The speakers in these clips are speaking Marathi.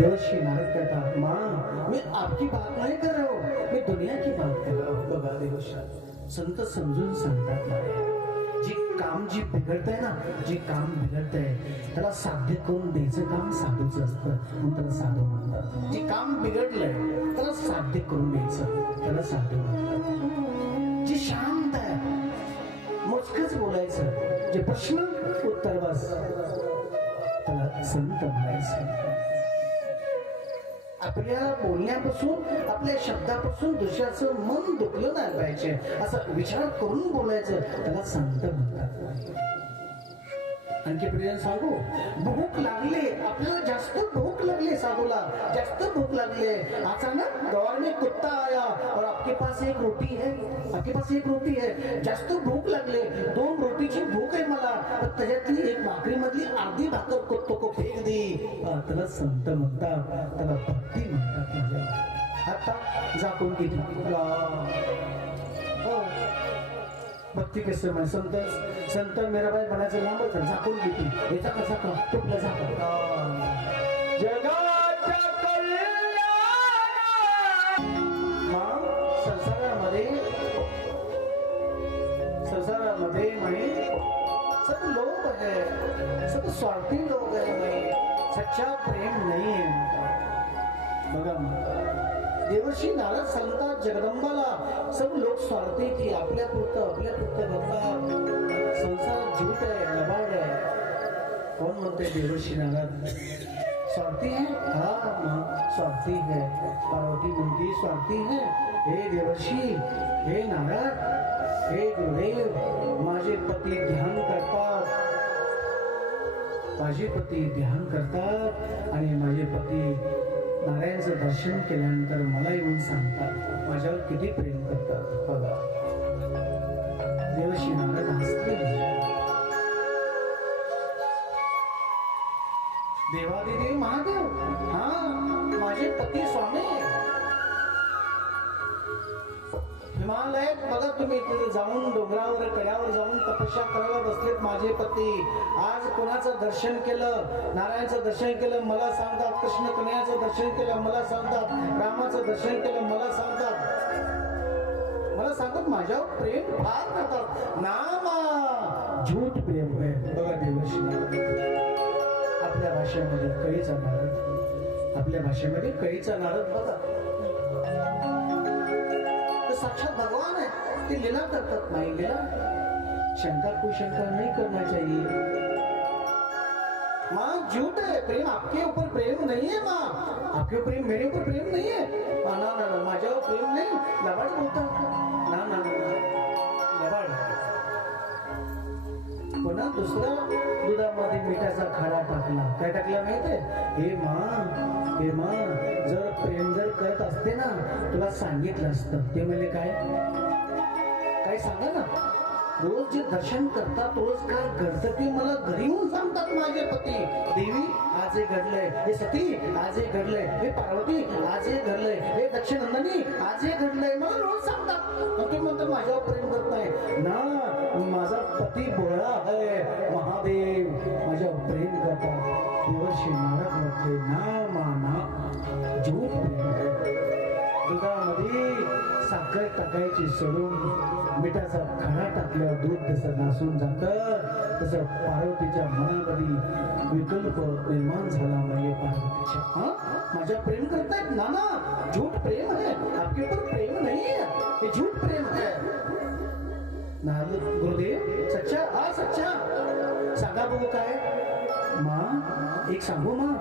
देवर्षी नारद कहता माँ मैं आपकी बात नाही कर रहा हूँ. मैं दुनिया की बात कर रहा हूँ. बघा देवर्षी संत समजून सांगतात जे काम जे बिघडतंय ना जे काम बिघडतंय त्याला साध्य करून द्यायचं काम साधूच असतं. म्हणून त्याला साधू म्हणतात. जे काम बिघडलंय त्याला साध्य करून द्यायचं. त्याला साधू म्हणतात. जे शांत आहे मोजकच बोलायचं. जे प्रश्न उत्तर बस. त्याला संत म्हणायचं. आपल्या बोलण्यापासून आपल्या शब्दापासून दुसऱ्याचं मन दुखलं नाही पाहिजे. असं विचार करून बोलायचं त्याला संत म्हणतात. आणखी प्रिय सांगू? भूक लागली. आपल्याला जास्त भूक लागली साधूला जास्त भूक लागली. है अचानक दौर में कुत्ता आया और आपके पास एक रोटी है. आपके पास एक रोटी है. जास्त भूक लागले. दोन रोटीची भूक आहे मला. पण त्याच्यातली एक भाकरी मधली अर्धी भाकर कुत्तो को फेक दी. त्याला संत म्हणतात. त्याला भक्ती म्हणतात. म्हणजे आता जा कोणती हो. भक्ती कसं म्हणे संत संत मेराबाई म्हणायचं लांबच आहे, झाकून घेते याचा कसा का? तुपला झाका जगाच्या संसारामध्ये संसारामध्ये म्हणे सब लोग है सब स्वार्थी लोग है सच्चा प्रेम नाही है बघा देवर्षी नारद सांगतात जगदंबाला सर्व लोक स्वार्थी की आपल्या पुरतं आपल्या पुरतं बघा संसार झूट आहे लबाड आहे. कोण म्हणते देवर्षी नारद? स्वार्थी है हा स्वार्थी है. पार्वती म्हणती स्वार्थी है? हे देवर्षी हे नारद हे गुरुदेव माझे पती ध्यान करतात. माझे पती ध्यान करतात आणि माझे पती नारायणचं दर्शन केल्यानंतर मला येऊन सांगतात माझ्यावर किती प्रेम करतात. बघा. देवशी नारद हसले. देवादिदेव महादेव हा माझे पती स्वामी. हिमालयात बघा तुम्ही तिथे जाऊन डोंगरावर कड्यावर जाऊन तपस्या करायला बसलेत माझे पती. आज कोणाचं दर्शन केलं? नारायणचं दर्शन केलं मला सांगतात. कृष्ण कन्याचं दर्शन केलं मला सांगतात. रामाचं दर्शन केलं मला सांगतात. मला सांगतात माझ्यावर प्रेम फार करतात. नामा झूट प्रेम आहे बघा देवर्षी. आपल्या भाषेमध्ये कळीचा नारद आपल्या भाषेमध्ये कळीचा नारद बघा. साक्षात भगवान है ते लीला करतात नाही लीला शंका को शंका नहीं करना चाहिए। माँ, झूठ है। प्रेम आपके ऊपर प्रेम नहीं है, माँ। आपके ऊपर प्रेम, मेरे ऊपर प्रेम नहीं है। ना ना ना माझ्यावर प्रेम नहीं। लबाड बोलता ना ना ना. लबाड। हो पुन्हा दुसरा दुधामध्ये मिठाचा खडा टाकला. काय टाकला माहितीये? हे मा हे मा जर प्रेम जर करत असते ना तुला सांगितलं असतं. ते म्हणजे काय? काय सांगा ना? रोज जे दर्शन करतात रोज काय घडतं ते मला घरी येऊन सांगतात माझे पती. देवी आज हे घडलंय. हे सती आज हे घडलंय. हे पार्वती आज हे घडलंय. हे दक्षिणंदनी आज हे घडलंय. मला रोज सांगतात. मग ते म्हणतात माझ्यावर प्रेम करत नाही. ना माझा पती बोळा आहे. महादेव माझ्यावर प्रेम करतात देवर्षी नारद म्हटले ना माना झूठ प्रेम आहे. दुधामध्ये साखर टाकायची सोडून मिठाचा खडा टाकल्यावर दूध जसं नासून जात. तसं पार्वतीच्या मनामध्ये विकल्प निर्माण झाला म्हणजे पार्वतीच्या. हा? माझ्या प्रेम करतायत? ना ना. झूठ प्रेम है आपके ऊपर प्रेम नहीं है ये झूठ प्रेम है नारद गुरुदेव सच्चा हा सच्चा. सांगा बघू काय? माँ एक सांगू माँ?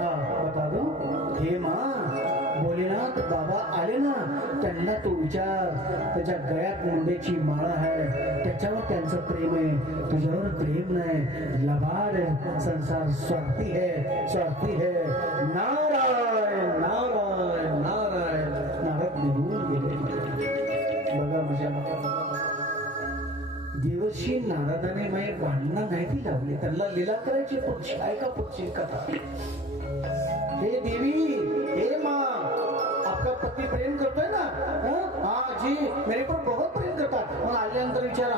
हा बता दो. हे माँ भोलेनाथ बाबा आले ना त्यांना तो विचार त्याच्या गळ्यात मुंडेची माळा आहे. त्याच्यावर त्यांचं प्रेम आहे. तुझ्यावर प्रेम नाही. लबाड संसार स्वार्थी है स्वार्थी है नारायण नारायण नारायण. नारद निघून गेले. बघा म्हणजे माझ्या देवर्षी नारदाने माझे भांडणं नाही लावली. त्यांना लिला करायची पक्षी ऐका पुढची कथा? हे देवी पति प्रेम करतोय ना? हाँ? जी मेरे पर बहुत प्रेम करतात मग आल्यानंतर विचारा.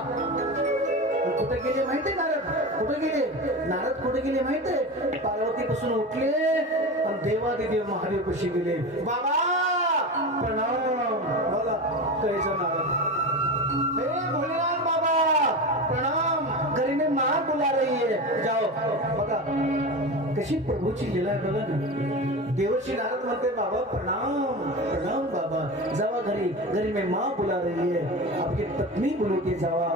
कुठे गेले माहितीये नारद? कुठे गेले? नारद कुठे गेले माहितीये? पार्वती पासून उठले आणि देवादिदेव महादेव कशी गेले. बाबा! प्रणाम. बघा कैसा नारद. हे भोलेनाथ बाबा! प्रणाम. घरी में माँ बुला रही है जाओ. बघा. कशी प्रभूची लिला आहे बघा ना. देवशी नारद म्हणते बाबा प्रणाम प्रणाम बाबा. जावा घरी. घरी में माँ बुला रही है आपकी पत्नी बोलवते जावा.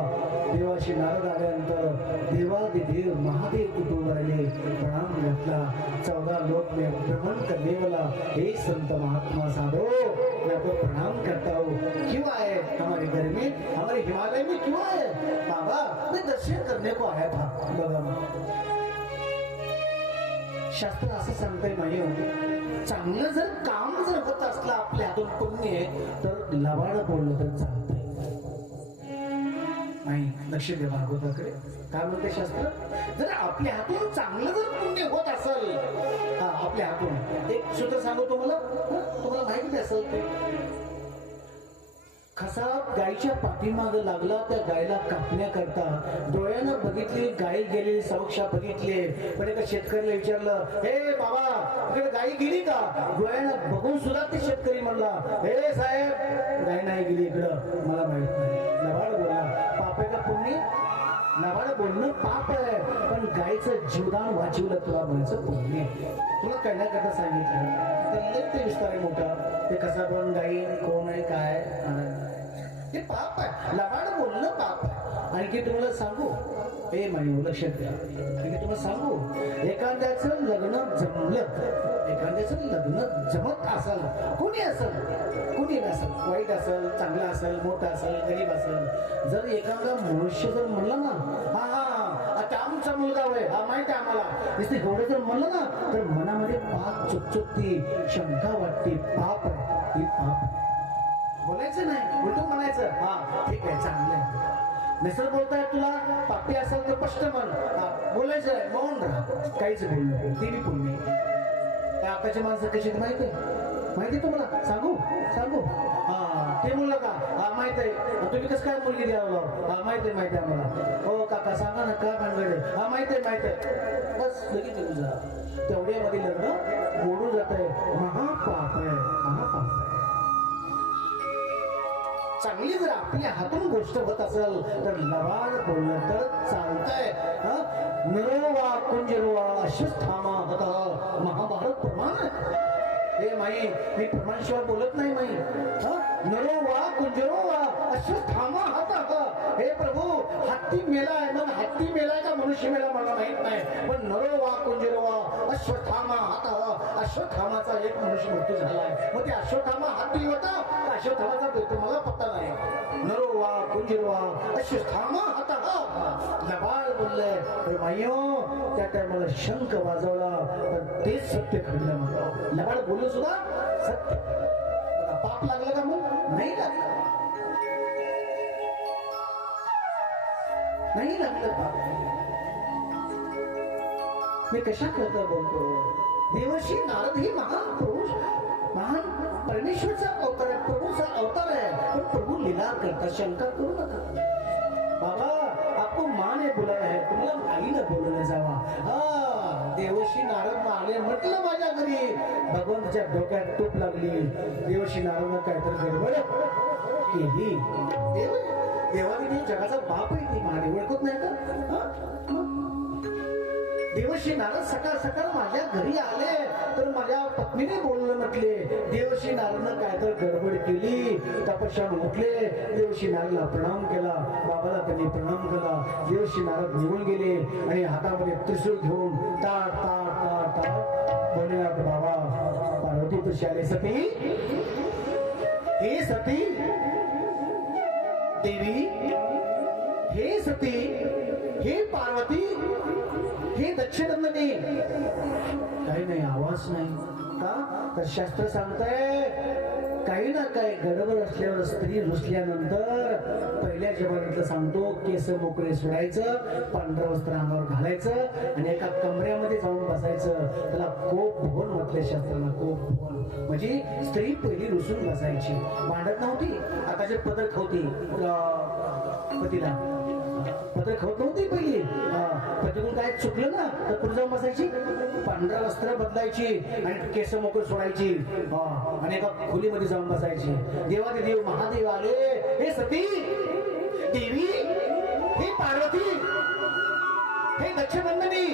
देवाशी नारद आल्यानंतर देवादिदेव महादेव कुटुंब राहिले. प्रणाम घातला चौदा लोक मी भ्रमण कर वाला हे संत महात्मा साधो मैं आपको प्रणाम करता हूँ. क्यों आए हमारे घर में हमारे हिमालय में क्यों आए बाबा मैं दर्शन करने को आया था. बघा शास्त्र असं सांगतंय माहिती म्हणजे, चांगलं जर काम जर होत असलं आपल्या हातून पुण्य तर लबाड बोललं तर चालतंय. नाही लक्ष द्या भागवताकडे काय म्हणते शास्त्र? जर आपल्या हातून चांगलं जर पुण्य होत असेल आपल्या हातून. एक सूत्र सांगू तुम्हाला? तुम्हाला माहिती असेल ते? खसा गायीच्या पाठीमाग लागला त्या गायला कापण्याकरता डोळ्यानं बघितली गाय गेलेली समक्षा बघितली. पण एका शेतकऱ्याला विचारलं हे बाबा तिकडे गायी गेली का? डोळ्यानं बघून सुद्धा ते शेतकरी म्हणला हे साहेब गाय नाही गेली इकडं. मला माहीत नाही. लबाड बोला. पाप आहे का पुण्य? लबाड बोलणं पाप आहे पण गायचं जीवदान वाचवलं तुला म्हणायचं पुण्य. तुला करण्याकरता सांगितलं. तर लय ते विस्तार आहे मोठा. ते कसा पण गाई कोण आहे काय ते हे पाप आहे. लबाड बोलणं पाप आहे. आणखी तुम्हाला सांगू हे माहिती लक्षात द्या आणखी तुम्हाला सांगू एखाद्याचं लग्न जमलं एखाद्याचं लग्न जमत असल कोणी असल? कोणी नसल? वाईट असेल चांगला असेल मोठा असेल गरीब असेल. जर एखादा मनुष्य जर म्हणलं ना हा हा आता आमचा मुलगा होय हा माहिती आहे आम्हाला. नुसते एवढं जर म्हणलं ना तर मनामध्ये पाप चुकचुकते शंका वाटते. पाप आहे ही पाप आहे. बोलायचं नाही. उलटून म्हणायचं. हा ठीक आहे चांगलं आहे. नसर बोलताय तुला? पापी असेल तर स्पष्ट म्हण. बोलायचं आहे मौन राहा. काहीच बोलू ते मी पुण्य त्या आताची माणसं कशी माहिती? आहे माहिती आहे तुम्हाला? सांगू? सांगू? हा ते मुलं का? हा माहीत आहे. तुम्ही कसं काय मुलगी द्यावं लाव? हा माहीत आहे माहिती आहे आम्हाला. हो काका सांगा ना का भानगड? आहे हा माहीत आहे माहीत आहे. बस लगेच तुझा तेवढ्यामध्ये लग्न मोडून जात आहे महापाप आहे. महापाप. चांगली जर आपल्या हातून गोष्ट होत असेल तर लवाड बोललं तर चालतंय नरोवा नरो वा कुंजरो होत. महाभारत प्रमाण हे माई मी प्रमाणशिवाय बोलत नाही माई. नरोवा कुंजरोवा वा हात हे प्रभू हत्ती मेलाय मग हत्ती मेलाय का मनुष्य मेला मला माहीत नाही. पण नरो वा कुंजरो वा अश्वत्थामा हात अश्वत्थामाचा एक मनुष्य मृत्यू झालाय मग ते अश्वत्थामा हत्ती होता का अश्वत्थामाचा मृत्यू मला पत्ता नाही. नरो वा कुंजीर वा अश्वत्थामा हात लबाड बोलले तर मायो त्या टायमाला शंख वाजवला पण तेच सत्य घडलं म्हणतो लबाड बोलू सुद्धा सत्य. पाप लागलं का मग? नाही लागलं. नाही लागलं पाप. मी कशा करता बोलतो? देवशी नारद ही महान पुरुष महान परमेश्वरचा अवतार आहे प्रभूचा अवतार आहे. पण प्रभू लीला करता शंका करू नका. बाबा आपको माँ ने बुलाया है तुम्हाला आईनं बोलवलं जावा. हा देवशी नारद आले म्हटलं माझ्या घरी. भगवंताच्या डोक्यात टूप लागली. देवशी नारद काय तर गडबड. केली. देव देवाने जगाचा बाप आहे ती महाने ओळखत नाही का? देवश्री नारद सकाळ सकाळ माझ्या घरी आले तर माझ्या पत्नीने बोललं म्हटले देवश्री नारदनं काय तर गडबड केली. तपश्या म्हटले देवश्री नारदला प्रणाम केला बाबाला त्यांनी प्रणाम केला. देवश्री नारद निघून गेले आणि हातामध्ये त्रिशूळ घेऊन ताट ताट ताट ताट बोलण्यात बाबा पार्वती तशी आले सती? हे सती? देवी हे सती हे पार्वती हे दक्षिणंदनी काही नाही आवाज नाही. का तर शास्त्र सांगताय काही ना काही गडबड असल्यावर स्त्री रुसल्यानंतर पहिल्या जमान्यातलं सांगतो केस मोकळे सोडायचं पांढरं वस्त्र अंगावर घालायचं आणि एका कमऱ्यामध्ये जाऊन बसायचं. त्याला कोप भोन म्हटले शास्त्राला कोप भोन म्हणजे स्त्री पहिली रुसून बसायची. मांडत नव्हती. आताचे पदक होती अं, पतीला. पत्र खवत नव्हती पहिली. पतीकडून काय चुकलं ना तर पुढे जाऊन बसायची. पांढरा वस्त्र बदलायची आणि केस मोकळ सोडायची. आणि एका खोलीमध्ये जाऊन बसायची. देवा देव महादेव आले. हे सती देवी हे पार्वती हे दक्षनंदिनी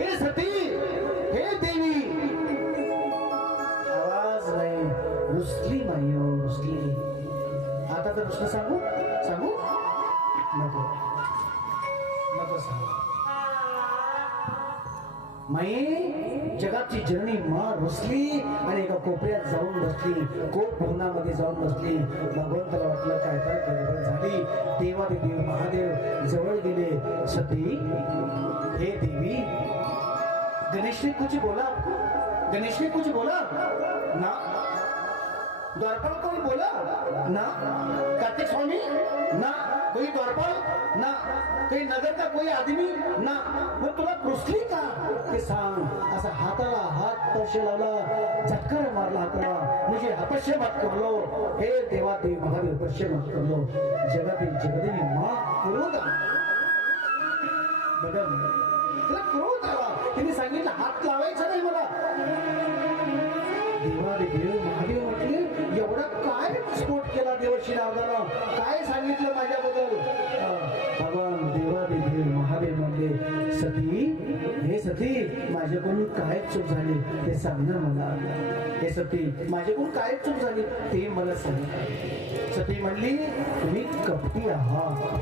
हे सती हे देवी. आता तर सांगू सांगू? नको. नको सांगू. माई जगाची जननी मा रुसली आणि एका कोपऱ्यात जाऊन बसली. कोप भवनामध्ये जाऊन बसली. भगवंताला वाटलं काय तर गडबड झाली. देवा देव महादेव जवळ गेले. सती हे देवी. गणेशने कुछ बोला? गणेशने कुछ बोला? ना दर्पण कोण बोला? ना. कार्तिक स्वामी ना. कोई दर्पण ना. कोई नगर का कोई आदमी? ना. मग तुला पुसली का? ते सांग. असा हाताला हात पैसे लावला चक्कर मारला हाताला. म्हणजे अपश्यमात करलो. हे देवा देव महादेव पश्चिमात करलो. जगातील जगदेवी मा क्रोध मॅडम तिला क्रोध आला. तिने सांगितलं हात लावायचा नाही मला. देवा देव महादेव देवर्षी नारदाला काय सांगितलं माझ्याबद्दल? भगवान देवा देव महादेव म्हणले सती. हे सती माझ्याकडून काय चूक झाली ते सांग मला. हे सती माझ्याकडून काय चूक झाली ते मला सांग. सती म्हणली तुम्ही कपटी आहात.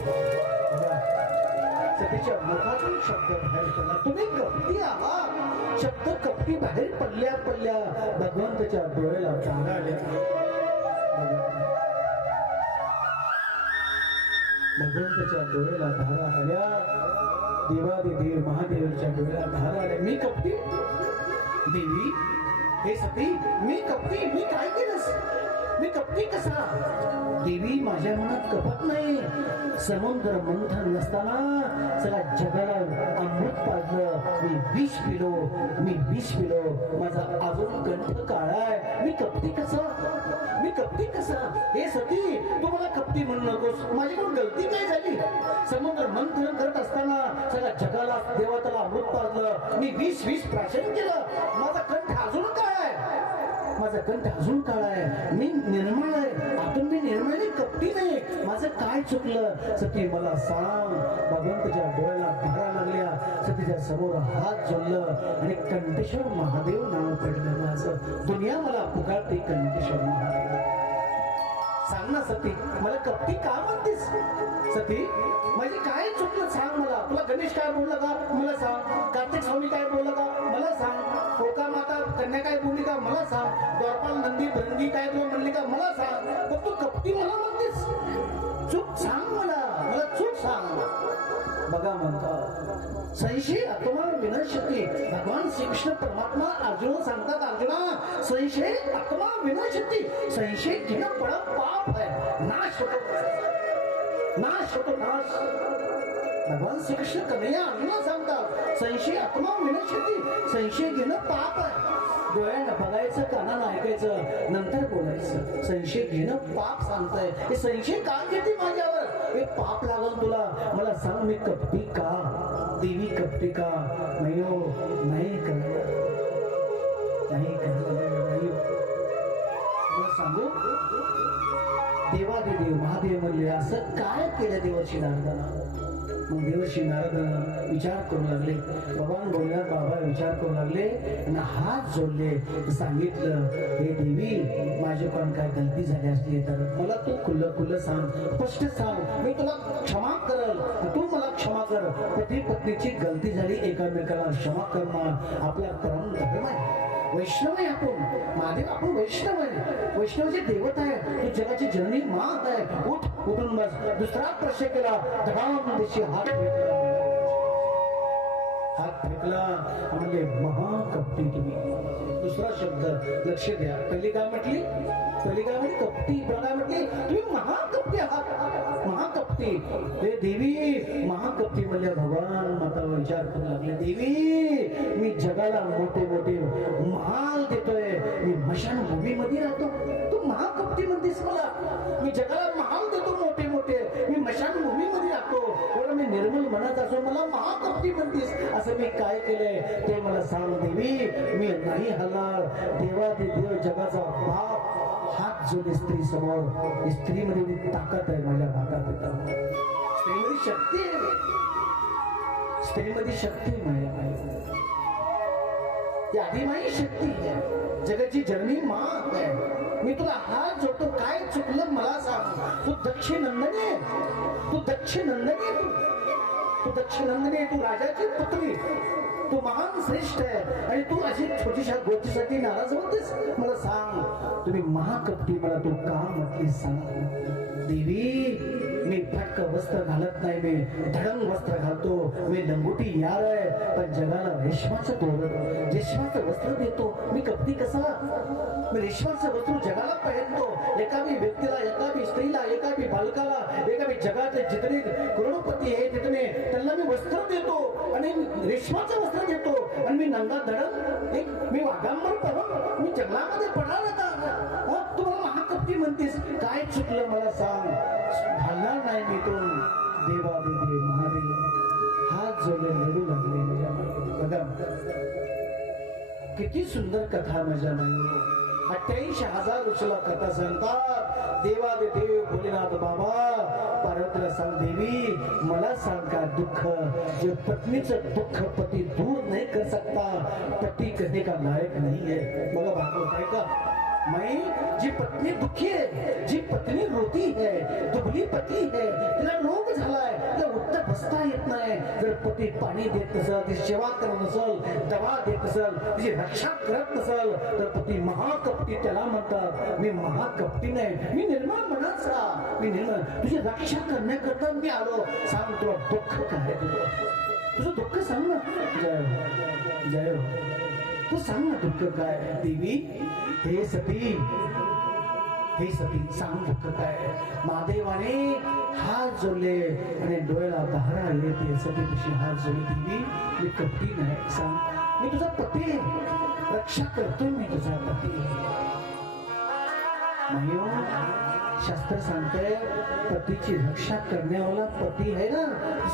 सतीच्या मुखातून शब्द बाहेर पडला. तुम्ही कपटी आहात. शब्द कपटी बाहेर पडल्या पडल्या भगवंताच्या डोळ्याला तारा आल्या. भगवंताच्या डोळ्याला धारा आल्या. देवादी देव महादेवाच्या डोळ्याला धारा आल्या. मी कपटी. देवी हे सती मी कपटी. मी काय केलंस? मी कपटी कसा? देवी माझ्या मनात कपत नाही. समुद्र मंथन नसताना सगळ्या जगाला अमृत पाजलं. मी विष पिलो मी विष पिलो. माझा अजून कंठ काळा आहे. मी कपटी कसा? मी कपटी कसा? हे सती तू मला कपटी म्हणू नकोस. माझ्याकडून गलती काय झाली? समुद्र मंथन करत असताना सगळ्या जगाला देवताला अमृत पाजलं. मी वीस वीस प्राशन केलं. माझा कंठ अजून काय माझा कंठ अजून काळा आहे. मी निर्मळ आहे. आपण मी निर्मळ आहे, कपटी नाही माझं काय चुकलं? सती मला सांग भगवंताच्या डोळ्याला धारा लागल्या. सतीच्या समोर हात जोडलं. आणि कंठेश्वर महादेव नाव पडलं माझं. दुनिया मला पुकारते कंठेश्वर महादेव. सांग ना सती. मला कपटी का म्हणतेस? सती म्हणजे काय चुकलं सांग मला. तुला गणेश काय बोलला का? मला सांग. कार्तिक स्वामी काय बोलला का? मला सांग. कोका माता कन्या काय बोलली का? मला सांग. द्वारपाल नंदी भरंगी काय तुला म्हणली का? मला सांग. पण तू कपटी मला म्हणतेस. चूक सांग मला. मला चूक सांग बघा म्हणता संशय आत्मा विनशती भगवान श्रीकृष्ण परमात्मा अर्जुन सांगतात अर्जुना संशय आत्मा विनशती संशय घेणं पडत पाप आहे नाश होतो नाश. होतो नाश. भगवान श्रीकृष्ण कन्हैया अर्जुना सांगतात संशय आत्मा विनशती संशय घेणं पाप आहे डोळ्यांना बघायचं कानानं ऐकायचं नंतर बोलायचं. संशय घेणं पाप सांगताय. हे संशय का घेते माझ्यावर? हे पाप लागल तुला. मला सांग मी कपटी का? देवी कपटी का? नाही हो नाही करणार. नाही करणार नाही हो. तुला सांगू? देवा देव महादेव म्हणजे असं काय केलं देवाची नारदाना? मग देवश्री नारद विचार करू लागले. भगवान भोलेनाथ बाबा विचार करू लागले आणि हात जोडले. सांगितलं हे देवी माझ्याकडून काय गलती झाली असली तर मला तू खुल्लं खुल्लं सांग. स्पष्ट सांग. मी तुला क्षमा करल. तू मला क्षमा कर. पती पत्नीची गलती झाली. एकमेकाला क्षमा करणार. आपला परम धर्म आहे. वैष्णव आहे आपण. महादेव आपण वैष्णव आहे. वैष्णवची देवता आहे तू जगाची जननी मात आहे. उठ उठून बस. दुसरा प्रश्न केला धडाम दिशी हात फेकला. हात फेकला म्हणजे महाकपटी तुम्ही. दुसरा शब्द लक्ष द्या. पहिली काय म्हटली? पहिली काय म्हटली? कपटी. काय म्हटली? तुम्ही महाकपटी आहात. महाकपटी हे देवी महाकप्ती म्हणजे भगवान माता विचार करू लागले देवी मी जगाला मोठे मोठे महाल देतोय. मी मशानमध्ये राहतो. तू महाकप्ती म्हणतेस मला. मी जगाला महाल देतो मोठे मोठे मी मशानमध्ये राहतो. एवढं मी निर्मल म्हणत असो मला महाकप्ती म्हणतेस. असं मी काय केलंय? ते मला सांग देवी मी नाही हलणार. देवा ते देव जगाचा बाप. हात जोडे स्त्री समोर स्त्री मध्ये ताकद आहे माझ्या भागात पिता स्त्रीमध्ये शक्ती आहे. स्त्रीमध्ये शक्ती माझ्या आई ती आदिमाई शक्ती जगाची जननी मा मी तुला हात जोडतो. काय चुकलं मला सांग. तू दक्ष नंदनी आहे. तू दक्ष नंदनी आहे तू. तू दक्ष नंदनी आहे. तू राजाची पुत्री. तू महान श्रेष्ठ आहे. आणि तू अशी छोटीशा गोष्टीसाठी नाराज होतेस मला सांग तुम्ही महाकपटी मला तू का म्हटली सांग? देवी मी फटक वस्त्र घालत नाही मी धडंग वस्त्र घालतो मी लंगोटी यार आहे पण जगाला रेशमाचं तोरण रेशमाचं वस्त्र देतो. मी कपटी कसा? मी रेशमाचं वस्त्र जगाला पहिरतो एका मी व्यक्तीला एका मी स्त्रीला एका मी बालकाला एका मी जगाचे जितने करोडपती आहे तिथने त्यांना मी वस्त्र देतो आणि रेशमाचं वस्त्र देतो. आणि मी नंदा धडंग एक मी वाघांवर पडून मी जंगलामध्ये पडणार आता हा? तू मला महाकपटी म्हणतेस. काय चुकलं मला सांग? घालणार नाही मिटून तो देवा देव महादेव हात जोडले रडू लागले माझ्या मागे. बघा किती सुंदर कथा माझ्या नाही अठ्ठ्याऐंशी हजार वर्षाला कथा सांगतात. देवा देव भोलेनाथ बाबा पार्वतीला सांग देवी मला सांग का दुःख? जे पत्नीचं दुःख पती दूर नाही कर सकता पती करने का लायक नाही आहे बघा भागवत आहे का? माई जी पत्नी दुखी आहे जी पत्नी रोती आहे दुबली पती आहे तिला रोग झालाय तिला उठता बसता येत नाही. जर पती पाणी देत नसल ती सेवा करत नसल दवा देत नसल तिची रक्षा करत नसल तर पती महाकपटी त्याला म्हणतात मी महाकपटी नाही मी निर्मळ मनाचा मी निर्मळ तुझी रक्षा करण्याकरता मी आलो. सांग तुला दुःख काय तुझं दुःख सांग ना. जय हो, जय हो. तू सांग ना दुःख काय देवी हे सती हे सती सांगत दुःख आहे महादेवाने हात जोडले आणि डोळ्याला दहारा येते सती तुझी हात जोडली दिली मी कपटी नाही सांग मी तुझा पती. रक्षा करतोय मी तुझा पती. महियो शास्त्र सांगते पतीची रक्षा करण्यावाला पती आहे ना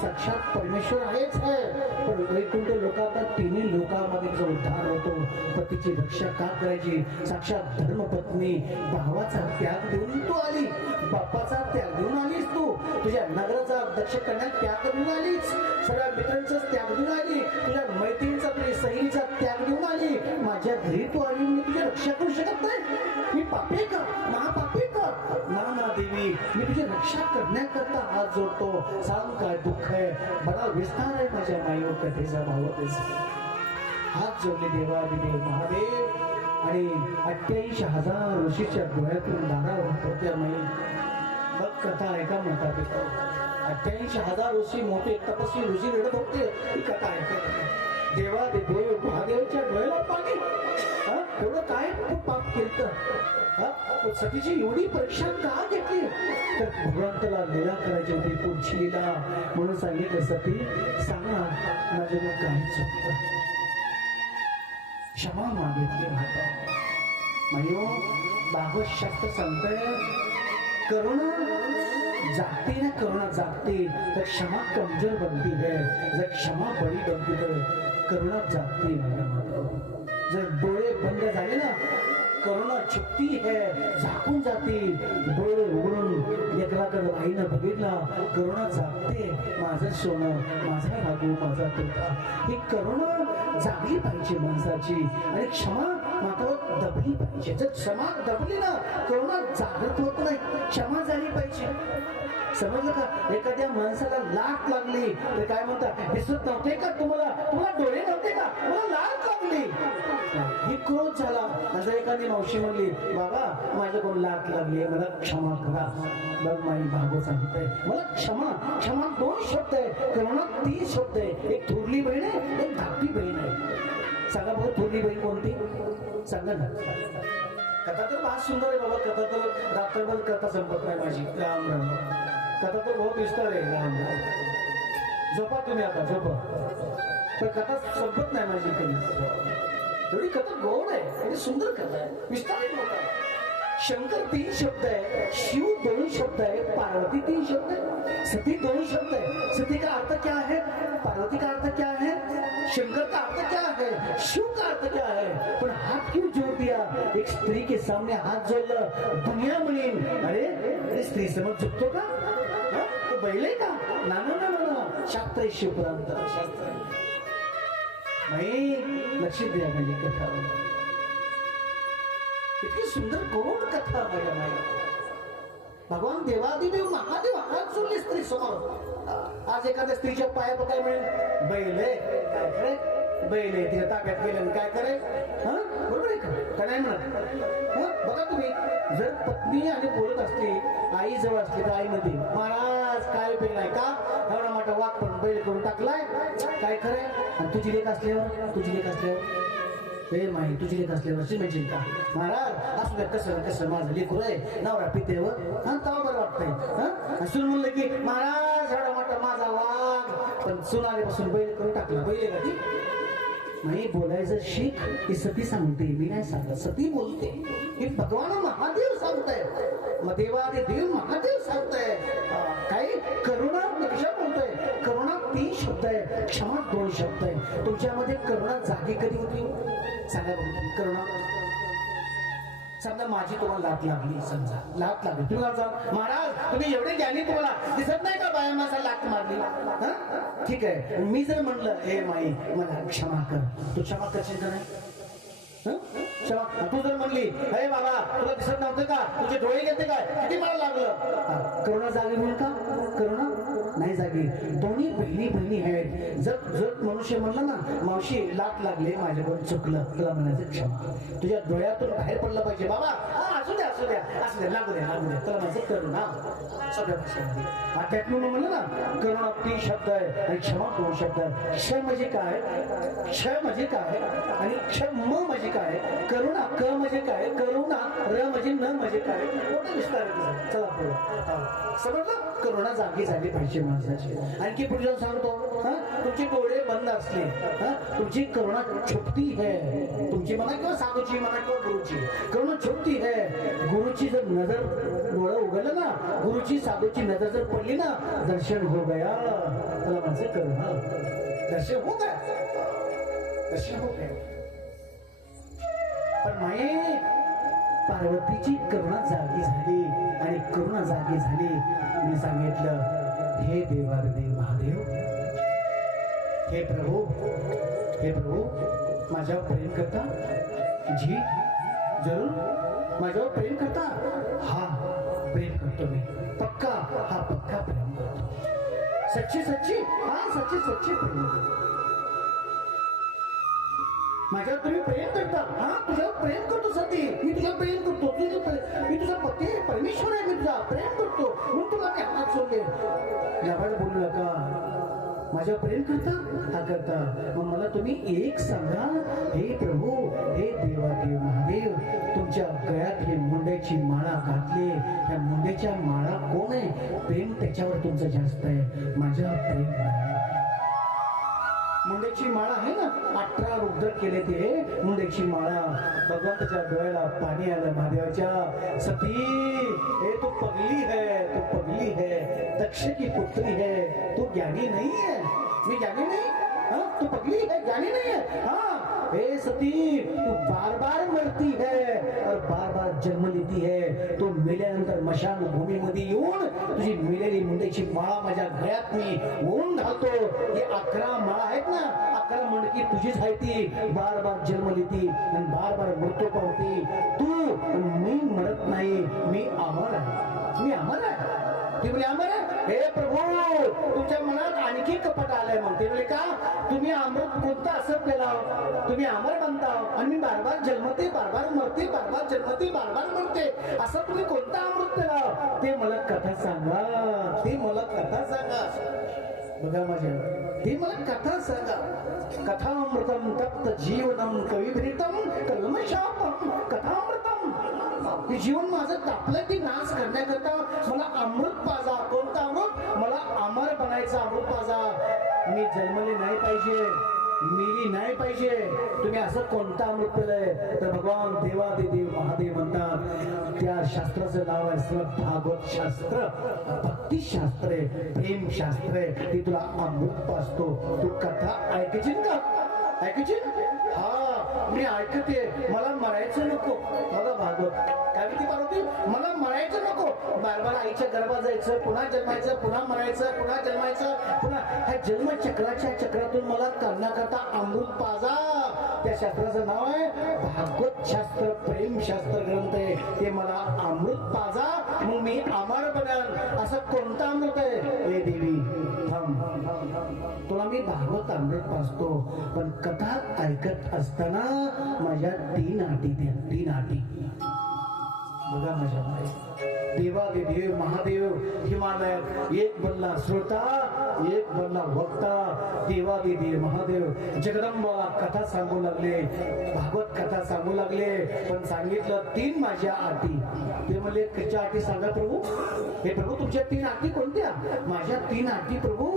साक्षात परमेश्वर आहेच आहे पण वैकुंठ लोकात तिन्ही लोकांमध्ये जो उद्धार होतो पतीची रक्षा का करायची? साक्षात धर्मपत्नी भावाचा त्याग देऊन तू आली बाप्पाचा त्याग देऊन आलीस तू. तुझ्या नगराचा दक्ष करण्यात त्याग देऊन आलीच सगळ्या मित्रांचा त्याग देऊन आली तुझ्या मैत्रिणीचा तुझ्या सहिनीचा त्याग देऊन आली. माझ्या घरी तू आली मी तुझी रक्षा करू शकत नाही. मी पापी का? रक्षा करण्याकरता हात जोडतो सांग काय दुःख आहे? बडा विस्तार आहे माझ्या माईवर कथेचा भावतेच हात जोडले देवा महादेव. आणि अठ्ठ्याऐंशी हजार ऋषीच्या डोळ्यातून दारा त्या माई. मग कथा ऐका म्हणता पिता अठ्ठ्याऐंशी हजार ऋषी मोठे तपस्वी ऋषी रडत होते ही कथा ऐकत देवा देव महादेवच्या डोळ्याला पाणी. हा? एवढं काय पाप केलं सतीची एवढी परीक्षा का घेतली? तर भगवंताला लीला करायची होती पुढची लीला. म्हणून सांगितलं सती सांगा माझ्या मग काहीच क्षमा मागितली माता मयो भागवत शास्त्र सांगतंय करुणा जागते ना करुणा जागते. तर क्षमा कमजोर बनती है. जर क्षमा बड़ी बनती तर करुणा जागती जर डोळे बंद झाले ना करुणा चुकती है झाकून जाते डोळे उघडून एकलाकडे आईनं बघितला करुणा जागते माझं सोनं माझा रागू माझा तोटा. ही करुणा जागली पाहिजे माणसाची आणि क्षमा मात्र दबली पाहिजे. जर क्षमा दबली ना करुणा जागत होत नाही क्षमा झाली पाहिजे. समजलं का? एखाद्या माणसाला लाट लागली तर काय म्हणतात? दिसत नव्हते का तुम्हाला? तुम्हाला डोळे नव्हते का? तुम्हाला लाट लागली. ही क्रोध झाला. माझा एखादी मावशी म्हणली बाबा माझ्याकडून लाट लागली मला क्षमा करा. बघ माई भागो सांगते. मला क्षमा क्षमा दोन शब्द आहे करुणा तीन शब्द आहे एक थोरली बहीण आहे एक धाकटी बहीण आहे. सांगा बघ थोरली बहीण कोणती? सांगा ना. कथा तर फार सुंदर आहे बाबा. कथा तर रात्रभर कथा संपत नाही माझी. राम राम. कथा तर बहुत विस्तार आहे राम झोपा तुम्ही आता झोपा पण कथा संपत नाही माझी कधी एवढी कथा गोड आहे आणि सुंदर कथा आहे विस्तार आहे शंकर तीन शब्द है शिव दोन शब्द है पार्वती तीन शब्द है सती दोन शब्द है सती का अर्थ क्या है पार्वती का अर्थ क्या है शंकर का अर्थ क्या है शिव का अर्थ क्या है पण दिया एक स्त्री के सामने हात जोडलं दुनिया म्हणेन. अरे अरे स्त्री समोर झुकतो का? तो बैल का? ना ना ना शास्त्र शिवपुरांत शास्त्र लक्ष द्या माझी कथा. इतकी सुंदर कोण कथा माझ्या माई भगवान देवादिदेव महादेव हात सोडले स्त्री समोर. आज एखाद्या स्त्रीच्या पाया काय मिळेल. बैल काय बैल आहे तिच्या ताब्यात गेलं आणि काय करेल? हा? बरोबर आहे का? नाही म्हणत? बघा तुम्ही जर पत्नी आणि बोलत असली आई जवळ असली तर आई मध्ये महाराज काय बैल आहे का? एवढा मोठा वाघ पण बैल करून टाकलाय. काय खरंय? आणि तुझी लेख असल्यावर? तुझी लेख असल्यावर? हे माही तुझी लेख असल्यावर अशी म्हणजे का? महाराज असू द्या कसं कसं माझं लेकरू आहे नवरा पितेवर आणि तवा बरं वाटतंय. हा? सुन म्हणलं की महाराज एवढा मोठा माझा वाघ. पण सुनारीपासून बैल करून टाकला बैल आहे का ती? नाही बोलायचं शिक ही सती सांगते मी नाही सांगत. सती बोलते. हे भगवान महादेव सांगताय. मग देवादे देव महादेव सांगताय. काही करुणा पेक्षा बोलतोय. करुणा तीन शब्द आहे क्षमा दोन शब्द आहे. तुमच्यामध्ये करुणा जागी कधी होती? सांगा बघू करुणा समजा माझी तुम्हाला लाट लागली समजा. लाट लागली. तुम्ही काय महाराज तुम्ही एवढे ज्ञानी तुम्हाला दिसत नाही का बाया माझा लाट मारली? ठीक आहे. मी जर म्हणलं हे माई मला क्षमा कर. तू क्षमा करशील का नाही? हं? क्षमा? तू जर म्हणली अरे बाबा तुला दिसत नव्हतं का? तुझे डोळे घेते काय? किती मला लागलं? करोना करुणा जागी होईल का? करुणा? नाही जागी. दोन्ही बहिणी बहिणी आहेत. जर जर मनुष्य म्हणलं ना मावशी लाट लागले माझ्याकडून चुकलं. तुला म्हणायचं क्षमा. तुझ्या डोळ्यातून बाहेर पडलं पाहिजे. बाबा असू द्या असू द्या असू द्या लागू द्या लागू द्या. तुला माझं करुणा सगळ्या भाषेमध्ये. अध्यात्म म्हणलं ना करुणा तीन शब्द आहे आणि क्षमा दोन शब्द आहे. क्ष म्हणजे काय? क्ष म्हणजे काय? आणि क्षम म्हणजे काय? करुणा क म्हणजे काय? करुणा र म्हणजे न म्हणजे काय? मोठा विस्तार आहे तिचा. चला पुढे. समजलं? करुणा जागी झाली पाहिजे माणसाची. आणखी पुढे सांगतो हा? तुमचे डोळे बंद असले हा? तुमची करुणा छुपती है. तुमची म्हणा किंवा साधूची म्हणा किंवा गुरुची. करुणा छुपती है. गुरुची जर नजर डोळं उघडलं ना गुरुची साधूची नजर जर पडली ना दर्शन हो गया. त्याला माझं करुणा दर्शन हो गया. दर्शन हो गया. पण नाही पार्वतीची करुणा जागी झाली आणि करुणा जागी झाली. मी सांगितलं हे देवादेव महादेव हे प्रभू हे प्रभू माझ्या प्रेम करता जी जरूर. माझ्यावर प्रेम करता? हा प्रेम करतो मी. पक्का? हा पक्का प्रेम करतो. सच्ची सच्ची? हा सच्ची सच्ची प्रेम करतो. माझ्यावर तुम्ही प्रेम करता? हा तुझ्यावर प्रेम करतो सती. मी तुझा प्रेम करतो. तुझे मी तुझा पती परमेश्वर आहे मी तुझा. प्रेम करतो. म्हणून तुला मी हात सोडले जवळ बोलू नका. माझ्यावर प्रेम करता? हा करता. मग मला तुम्ही एक सांगा. हे प्रभू हे देवा महादेव तुमच्या गळ्यात हे मुंड्याची माळा घातली. त्या मुंड्याच्या माळा कोण आहे? प्रेम त्याच्यावर तुमचं जास्त आहे. माझ्या प्रेम नाही. मुंड्याची माळा आहे ना? अठरा रुद्र केले ते. मुंड्याची माळा. भगवंताच्या डोळ्याला पाणी आलं महादेवाच्या. सती हे तू पगली है तू पगली है. दक्ष की पुत्री है. तू ज्ञानी नाही है मी ज्ञानी नाही? हाँ? तू पगली है ज्ञानी नाही है हा? हे सती तू बार बार मरती है और बार बार जन्म लेती है। तू मेल्यानंतर मशान भूमीमध्ये येऊन तुझी मेलेली मुंडेची माळा माझ्या गळ्यात मी ओढून घालतो. हे अकरा माळा आहेत ना अकरा मणकी तुझीच आहे ती. बार बार जन्म लेती आणि बार बार मृत्यू पावती. तू मी मरत नाही मी अमर आहे. मी अमर आहे. ती म्हणजे अमर हे प्रभू तुमच्या मनात आणखी कपट आलंय मग. ते म्हणजे का? तुम्ही अमृत कोणतं असं केला हो? तुम्ही अमर बनता हो. आणि मी बार बार जन्मते बार बार मरते बार बार जन्मते बार बार मरते. असं तुम्ही कोणतं अमृत केला हो? ते मला कथा सांगा. ते मला कथा सांगा. बघा माझ्या ते मला कथा सांगा. कथामृतम तप्त जीवनम कविभृतम कलमशापम कथामृतम हे जीवन माझं तापलं की नाश करण्याकरता मला अमृत पाजा. कोणता अमृत? मला अमर बनायचा अमृत पाजा. मी जन्मले नाही पाहिजे. मिली नाही पाहिजे. तुम्ही असं कोणता अमृत केलंय तर भगवान देवादिदेव महादेव म्हणतात त्या शास्त्राचं नाव आहे श्रीमद भागवत शास्त्र. भक्ती शास्त्र आहे प्रेम शास्त्र आहे. ती तुला अमृत पाजतो. तू कथा ऐकायची का ऐकायची? हा. मी ऐकते. मला मरायचं नको. बघा भागवत. काय म्हणते पार्वती? मला मरायचं नको. बारबार आईच्या गर्भात जायचं पुन्हा जन्मायचं पुन्हा मरायचं पुन्हा जन्मायचं पुन्हा. ह्या जन्मचक्राच्या चक्रातून मला करण्याकरता अमृत पाजा. त्या शास्त्राचं नाव आहे भागवत शास्त्र प्रेम शास्त्र ग्रंथ आहे. ते मला अमृत पाजा मग मी अमर बनल असं कोणतं अमृत आहे? ए देवी थांब. तुला मी भागवत अमृत पाजतो पण कथा ऐकत असताना माझ्या तीन आटी द्या तीन आटी बघा माझ्या माई. देव महादेव हिमालयात एक बनला श्रोता एक बनला वक्ता. देवादिदेव महादेव जगदंबा कथा सांगू लागले भागवत कथा सांगू लागले पण सांगितलं तीन माझ्या अटी. ते म्हणले कच्या आटी सांगा प्रभू? हे प्रभू तुमच्या तीन अटी कोणत्या? माझ्या तीन अटी प्रभू.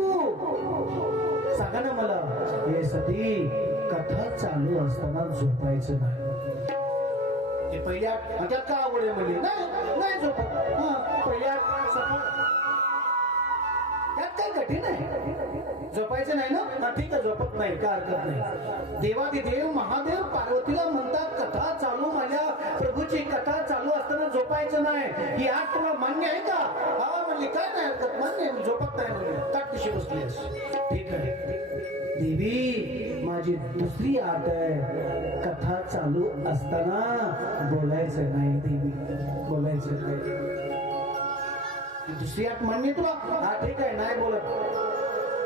सांगा ना मला. हे सती कथा चालू असताना झोपायचं नाही. ते पहिल्या त्यात का आवड आहे म्हणजे नाही नाही झोपत. पहिल्या त्यात काय कठीण आहे. झोपायचं नाही ना? हा ठीक आहे झोपत नाही का हरकत नाही. देवा देव महादेव पार्वतीला म्हणतात कथा चालू माझ्या प्रभूची कथा चालू असताना झोपायचं नाही. ही आठ तुला मान्य आहे का? हा म्हणली काय नाही हरकत मान्य झोपत नाही म्हणजे ताट कशी बसलीस ठीक आहे. देवी माझी दुसरी आत आहे. कथा चालू असताना बोलायचं नाही देवी. बोलायचं नाही. दुसरी आत मान्य तुला? हा ठीक आहे नाही बोलत.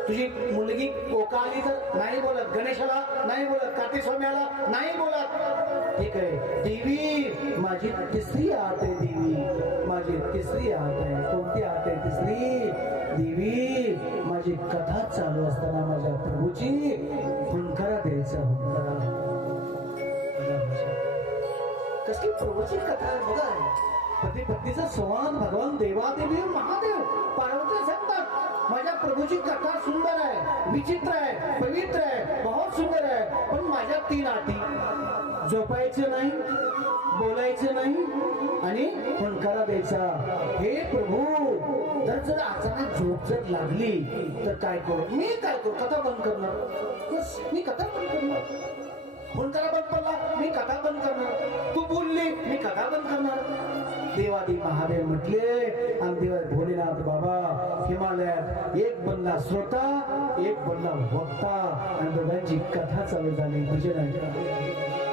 तुझी मुलगी कोकाली तर नाही बोलत गणेशाला नाही बोलत कार्तिक स्वाम्याला नाही बोलत. ठीक आहे देवी माझी तिसरी आत आहे देवी. माझी तिसरी आत आहे. कोणती आत आहे तिसरी? देवी माझी कथा चालू असताना माझ्या प्रभूची कसली प्रभूची कथा आहे बघा पती पत्नीचा संवाद भगवान देवादेवी महादेव पार्वती सांगतात माझ्या प्रभूची कथा सुंदर आहे विचित्र आहे पवित्र आहे बहुत सुंदर आहे पण माझ्या तीन आटी झोपायचं नाही बोलायचं नाही आणि फणकारा द्यायचा हे प्रभू जर जर अचानक झोप जर लागली तर काय करू मी काय करू कथा बंद करणार. मी कथा बंद करणार. फोन करा बंद पडला. मी कथा बंद करणार. तू बोलली मी कथा बंद करणार. देवादी महादेव म्हटले आणि देवा भोलेनाथ बाबा हिमालयात एक बनला श्रोता एक बनला वक्ता. आणि दोघांची कथा चालू झाली. भजन ऐका